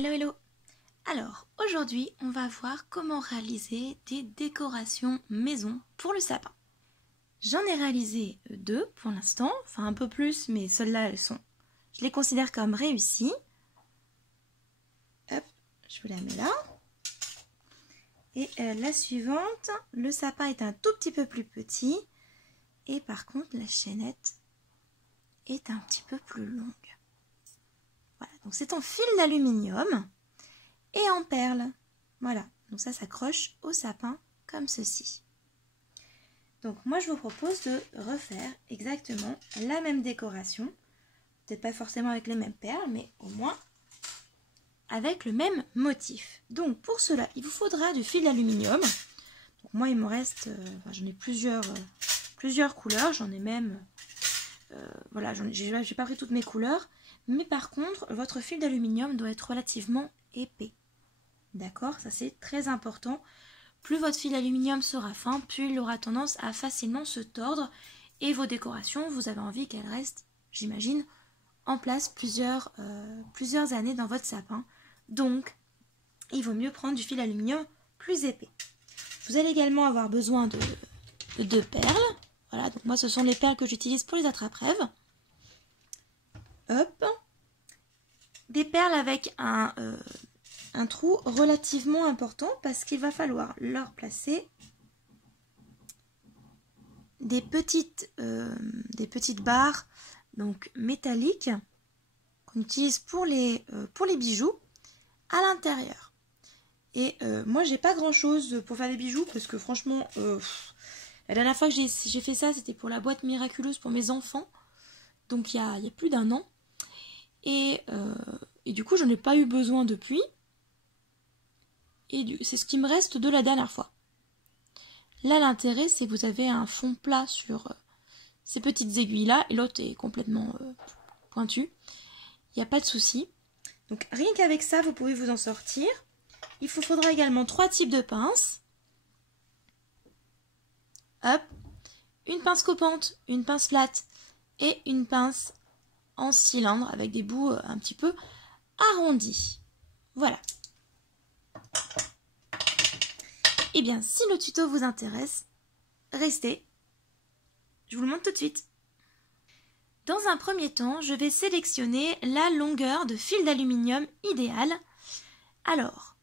Hello hello. Alors aujourd'hui on va voir comment réaliser des décorations maison pour le sapin. J'en ai réalisé 2 pour l'instant, enfin un peu plus, mais celles-là je les considère comme réussies. Hop, je vous la mets là. Et la suivante, le sapin est un tout petit peu plus petit et par contre la chaînette est un petit peu plus longue. Voilà, donc c'est en fil d'aluminium et en perles. Voilà, donc ça s'accroche au sapin comme ceci. Donc moi je vous propose de refaire exactement la même décoration. Peut-être pas forcément avec les mêmes perles, mais au moins avec le même motif. Donc pour cela, il vous faudra du fil d'aluminium. Donc moi il me reste, j'en ai plusieurs couleurs, j'en ai même, voilà, j'ai pas pris toutes mes couleurs. Mais par contre, votre fil d'aluminium doit être relativement épais. D'accord? Ça c'est très important. Plus votre fil d'aluminium sera fin, plus il aura tendance à facilement se tordre. Et vos décorations, vous avez envie qu'elles restent, j'imagine, en place plusieurs années dans votre sapin. Donc, il vaut mieux prendre du fil d'aluminium plus épais. Vous allez également avoir besoin de perles. Voilà, donc moi ce sont les perles que j'utilise pour les attrape-rêves. Hop. Des perles avec un trou relativement important parce qu'il va falloir leur placer des petites barres donc métalliques qu'on utilise pour les bijoux à l'intérieur. Et moi j'ai pas grand chose pour faire des bijoux parce que franchement la dernière fois que j'ai fait ça c'était pour la boîte miraculeuse pour mes enfants, donc il y a plus d'1 an. Et du coup, j'en ai pas eu besoin depuis. Et c'est ce qui me reste de la dernière fois. Là, l'intérêt, c'est que vous avez un fond plat sur ces petites aiguilles-là. Et l'autre est complètement pointu. Il n'y a pas de souci. Donc, rien qu'avec ça, vous pouvez vous en sortir. Il vous faudra également 3 types de pinces. Hop. Une pince coupante, une pince plate et une pince en cylindre avec des bouts un petit peu arrondis. Voilà. Et bien, si le tuto vous intéresse, restez. Je vous le montre tout de suite. Dans un premier temps, je vais sélectionner la longueur de fil d'aluminium idéale. Alors,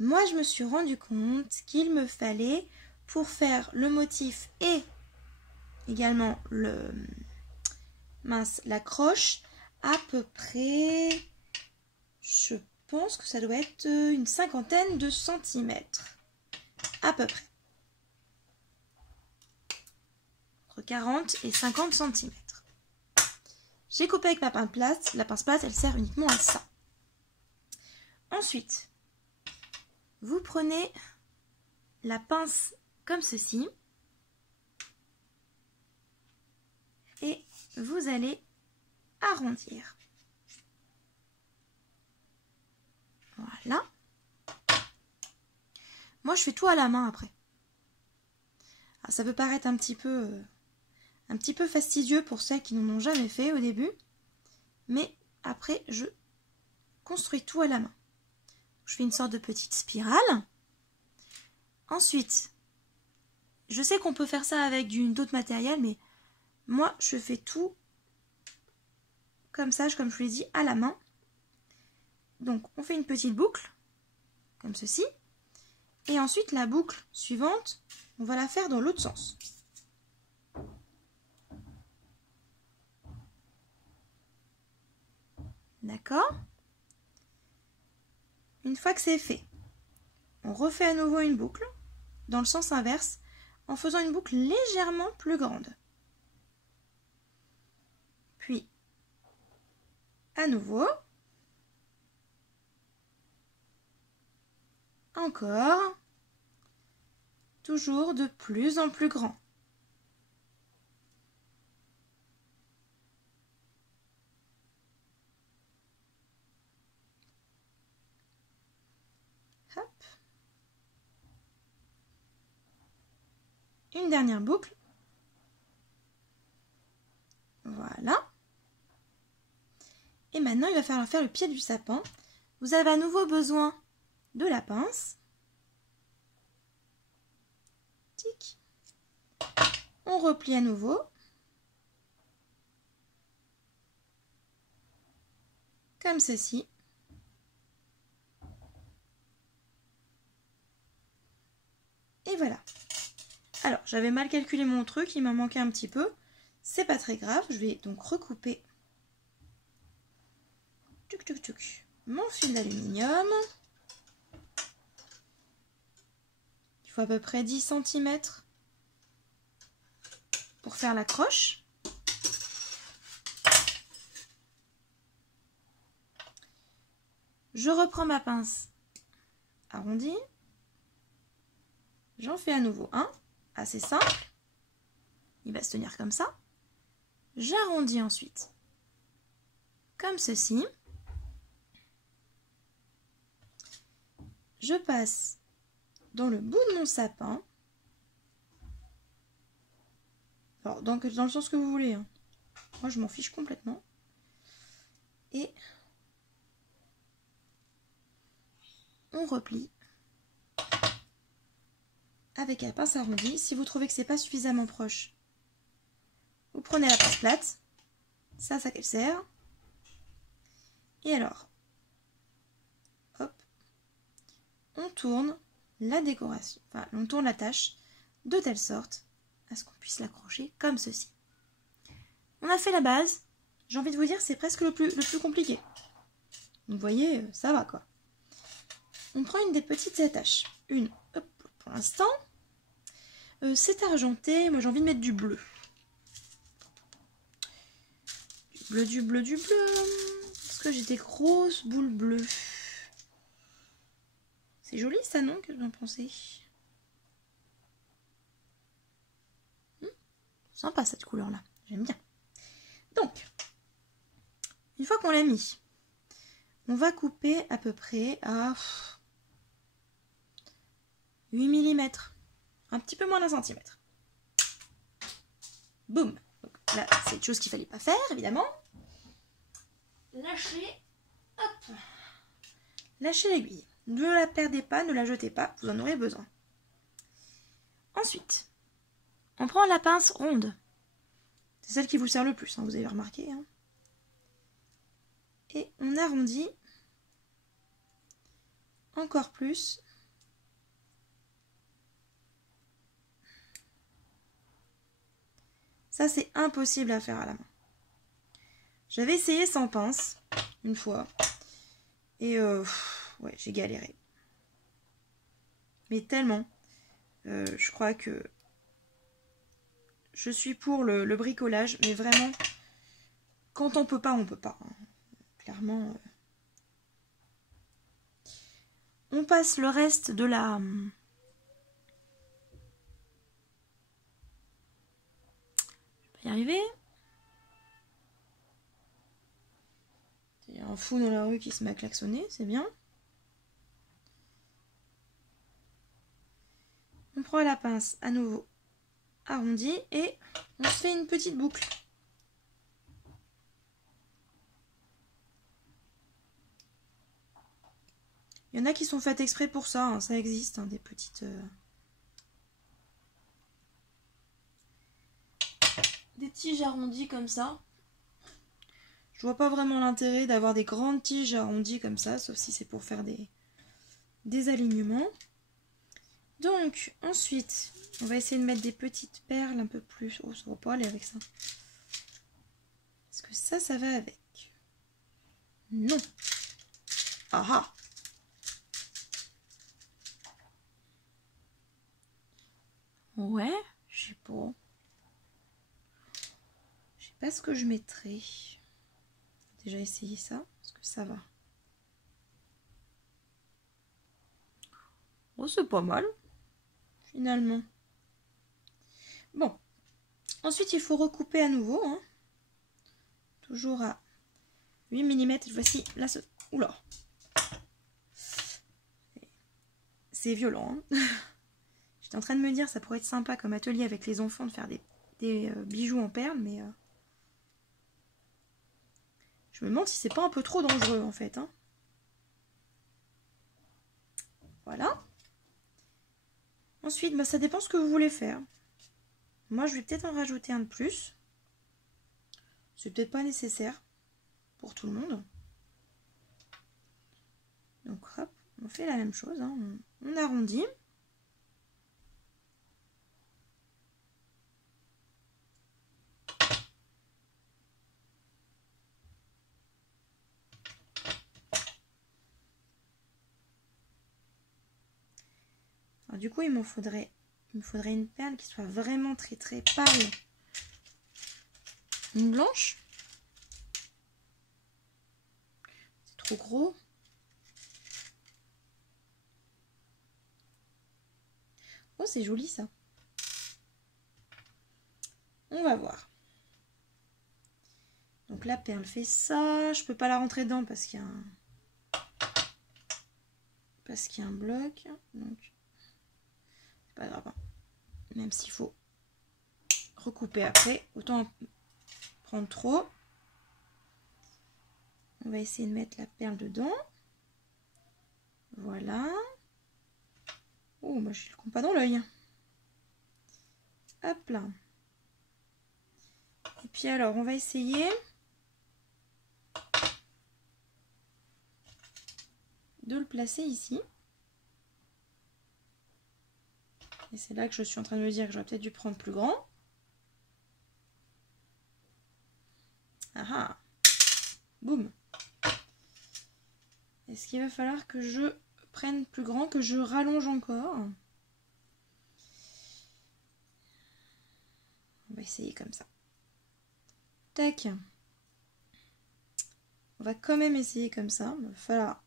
moi je me suis rendu compte qu'il me fallait, pour faire le motif et également l'accroche, à peu près, je pense que ça doit être une 50aine de centimètres, à peu près, entre 40 et 50 centimètres. J'ai coupé avec ma pince plate. La pince plate, elle sert uniquement à ça. Ensuite, vous prenez la pince comme ceci et vous allez arrondir. Voilà. Moi, je fais tout à la main après. Alors, ça peut paraître un petit peu fastidieux pour celles qui n'en ont jamais fait au début, mais après, je construis tout à la main. Je fais une sorte de petite spirale. Ensuite, je sais qu'on peut faire ça avec d'autres matériels, mais moi, je fais tout comme ça, comme je vous l'ai dit, à la main. Donc, on fait une petite boucle, comme ceci. Et ensuite, la boucle suivante, on va la faire dans l'autre sens. D'accord? Une fois que c'est fait, on refait à nouveau une boucle, dans le sens inverse, en faisant une boucle légèrement plus grande. Puis, à nouveau, encore, toujours de plus en plus grand. Hop. Une dernière boucle. Voilà. Et maintenant, il va falloir faire le pied du sapin. Vous avez à nouveau besoin de la pince. Tic. On replie à nouveau. Comme ceci. Et voilà. Alors, j'avais mal calculé mon truc, il m'en manquait un petit peu. C'est pas très grave, je vais donc recouper mon fil d'aluminium. Il faut à peu près 10 cm pour faire la croche. Je reprends ma pince arrondie. J'en fais à nouveau un, assez simple. Il va se tenir comme ça. J'arrondis ensuite, comme ceci. Je passe dans le bout de mon sapin. Alors, donc, dans le sens que vous voulez. Hein. Moi, je m'en fiche complètement. Et on replie avec la pince arrondie. Si vous trouvez que c'est pas suffisamment proche, vous prenez la pince plate. Ça qu'elle sert. Et alors, hop, on tourne la décoration, enfin, on tourne la tâche de telle sorte à ce qu'on puisse l'accrocher comme ceci. On a fait la base. J'ai envie de vous dire, c'est presque le plus compliqué. Vous voyez, ça va quoi. On prend une des petites attaches. Une, hop, pour l'instant. C'est argenté. Moi, j'ai envie de mettre du bleu. Du bleu. Parce que j'ai des grosses boules bleues. C'est joli ça, non? Qu'est-ce que vous en pensez? Sympa cette couleur-là. J'aime bien. Donc, une fois qu'on l'a mis, on va couper à peu près à 8 mm. Un petit peu moins d'un centimètre. Boum. Donc là, c'est une chose qu'il ne fallait pas faire, évidemment. Lâchez. Hop. Lâchez l'aiguille. Ne la perdez pas, ne la jetez pas, vous en aurez besoin. Ensuite, on prend la pince ronde. C'est celle qui vous sert le plus, hein, vous avez remarqué. Hein. Et on arrondit encore plus. Ça, c'est impossible à faire à la main. J'avais essayé sans pince, une fois. Et ouais, j'ai galéré. Mais tellement. Je crois que je suis pour le bricolage. Mais vraiment, quand on peut pas, on peut pas. Hein. Clairement. On passe le reste de la... Je vais pas y arriver. Il y a un fou dans la rue qui se met à klaxonner, c'est bien. On prend la pince à nouveau arrondie et on se fait une petite boucle. Il y en a qui sont faites exprès pour ça, hein, ça existe, hein, des petites... Des tiges arrondies comme ça. Je vois pas vraiment l'intérêt d'avoir des grandes tiges arrondies comme ça, sauf si c'est pour faire des alignements. Donc, ensuite, on va essayer de mettre des petites perles un peu plus... Oh, ça va pas aller avec ça. Est-ce que ça va avec? Non. Ah ah. Ouais, je sais pas. Je sais pas ce que je mettrais. Déjà essayer ça, parce que ça va. Oh, c'est pas mal, finalement. Bon. Ensuite, il faut recouper à nouveau. Hein. Toujours à 8 mm. Voici là. Oula. C'est violent. Hein. J'étais en train de me dire, ça pourrait être sympa comme atelier avec les enfants de faire des bijoux en perles, mais... Je me demande si c'est pas un peu trop dangereux, en fait. Hein. Ensuite, bah, ça dépend ce que vous voulez faire. Moi, je vais peut-être en rajouter un de plus. C'est peut-être pas nécessaire pour tout le monde. Donc hop, on fait la même chose, hein. On arrondit. Alors, du coup, il me faudrait une perle qui soit vraiment très très pâle. Une blanche. C'est trop gros. Oh, c'est joli ça. On va voir. Donc la perle fait ça. Je peux pas la rentrer dedans parce qu'il y a un bloc. Donc c'est pas grave. Même s'il faut recouper après. Autant prendre trop. On va essayer de mettre la perle dedans. Voilà. Oh, moi je le compte pas dans l'œil. Hop là. Et puis alors, on va essayer de le placer ici. Et c'est là que je suis en train de me dire que j'aurais peut-être dû prendre plus grand. Ah ah. Boum. Est-ce qu'il va falloir que je prenne plus grand, que je rallonge encore? On va essayer comme ça. Tac. On va quand même essayer comme ça. Il va falloir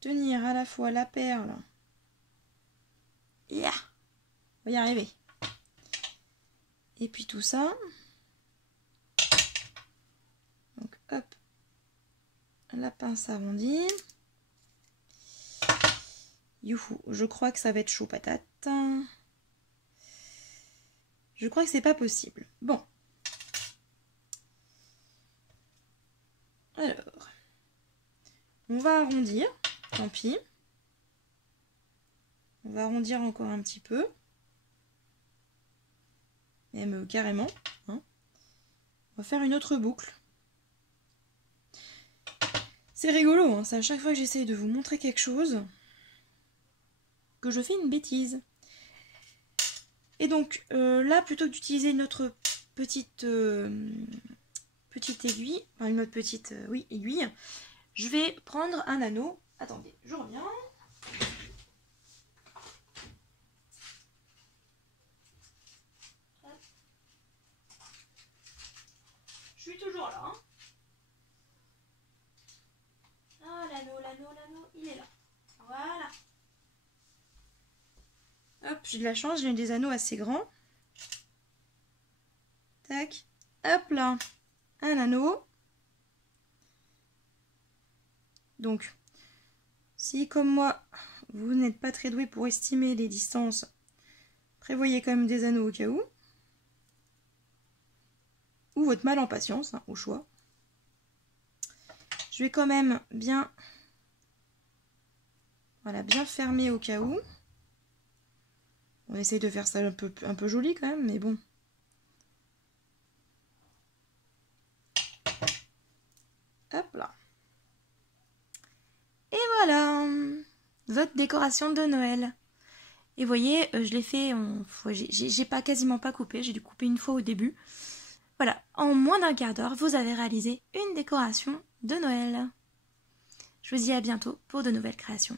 tenir à la fois la perle. Yeah. On va y arriver. Et puis tout ça. Donc hop. La pince arrondie. Youhou. Je crois que ça va être chaud patate. Je crois que c'est pas possible. Bon. Alors. On va arrondir. Tant pis. On va arrondir encore un petit peu. Même carrément. Hein. On va faire une autre boucle. C'est rigolo, hein, c'est à chaque fois que j'essaye de vous montrer quelque chose que je fais une bêtise. Et donc là, plutôt que d'utiliser notre petite aiguille, enfin une autre petite aiguille, je vais prendre un anneau. Attendez, je reviens. Je suis toujours là. Hein. Ah, l'anneau, il est là. Voilà. Hop, j'ai de la chance, j'ai des anneaux assez grands. Tac. Hop là. Un anneau. Donc, si comme moi, vous n'êtes pas très doué pour estimer les distances, prévoyez quand même des anneaux au cas où. Ou votre mal en patience, hein, au choix. Je vais quand même bien, voilà, bien fermer au cas où. On essaye de faire ça un peu joli quand même, mais bon. Hop là. Et voilà, votre décoration de Noël. Et vous voyez, je l'ai fait, j'ai quasiment pas coupé, j'ai dû couper une fois au début. Voilà, en moins d'un quart d'heure, vous avez réalisé une décoration de Noël. Je vous dis à bientôt pour de nouvelles créations.